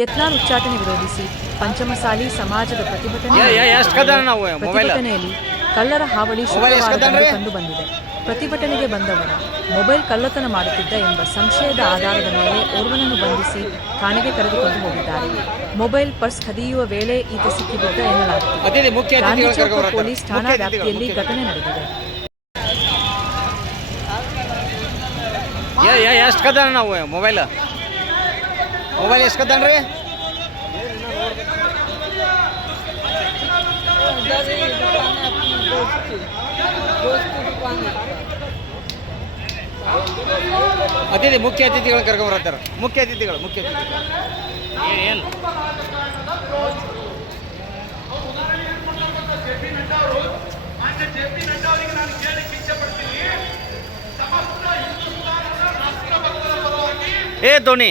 ಯತ್ನಾಳ್ ಉಚ್ಚಾಟನೆ ವಿರೋಧಿಸಿ ಪಂಚಮಸಾಲಿ ಸಮಾಜದ ಪ್ರತಿಭಟನೆ? ಪ್ರತಿಭಟನೆಯಲ್ಲಿ ಕಳ್ಳರ ಹಾವಳಿ? ಕಂಡು ಬಂದಿದೆ ಪ್ರತಿಭಟನೆಗೆ ಬಂದವರ ಮೊಬೈಲ್ ಕಳ್ಳತನ ಮಾಡುತ್ತಿದ್ದ ಎಂಬ ಸಂಶಯದ ಆಧಾರದ ಮೇಲೆ ಓರ್ವನನ್ನು ಬಂಧಿಸಿ ಠಾಣೆಗೆ ಕರೆದುಕೊಂಡು ಹೋಗಿದ್ದಾರೆ. ಮೊಬೈಲ್ ಪರ್ಸ್ ಕದಿಯುವ ವೇಳೆ ಈತ ಸಿಕ್ಕಿಬಿದ್ದ ಎನ್ನಲಾಗಿದೆ. ಪೊಲೀಸ್ ಠಾಣಾ ವ್ಯಾಪ್ತಿಯಲ್ಲಿ ಘಟನೆ ನಡೆದಿದೆ. ಎಷ್ಟು ಕದ ನಾವು ಮೊಬೈಲ್ ಮೊಬೈಲ್ ಎಷ್ಟು ರೀ? ಅತಿಥಿ, ಮುಖ್ಯ ಅತಿಥಿಗಳು ಕರ್ಕೊಂಡು ಬರ್ತಾರೆ ಮುಖ್ಯ ಅತಿಥಿಗಳು ಮುಖ್ಯ ಅತಿಥಿಗಳು. ಏನು ಏ, ಧೋನಿ.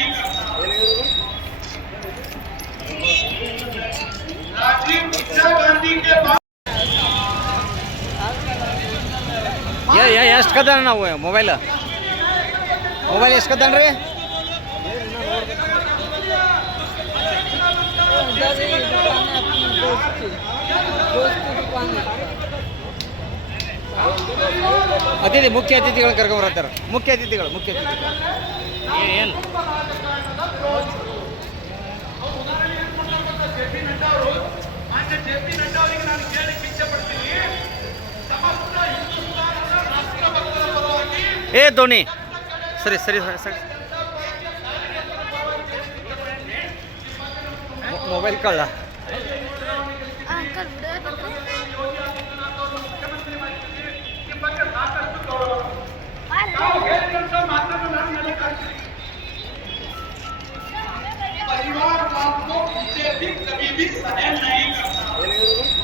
ಎಷ್ಟು ಕದ ನಾವು? ಮೊಬೈಲ್ ಮೊಬೈಲ್ ಎಷ್ಟು ರೀ? ಅತಿಥಿ, ಮುಖ್ಯ ಅತಿಥಿಗಳು ಕರ್ಕೊಂಡು ಬರತ್ತಾರ. ಮುಖ್ಯ ಅತಿಥಿಗಳು ಮುಖ್ಯ ಅತಿಥಿಗಳು. ಏನು ಅವರಿಗೆ ನಾನು ಸರಿ ಇಚ್ಛೆ ಸರಿ ए धोनी। सॉरी सॉरी मोबाईल कळला परिवार को नहीं करता।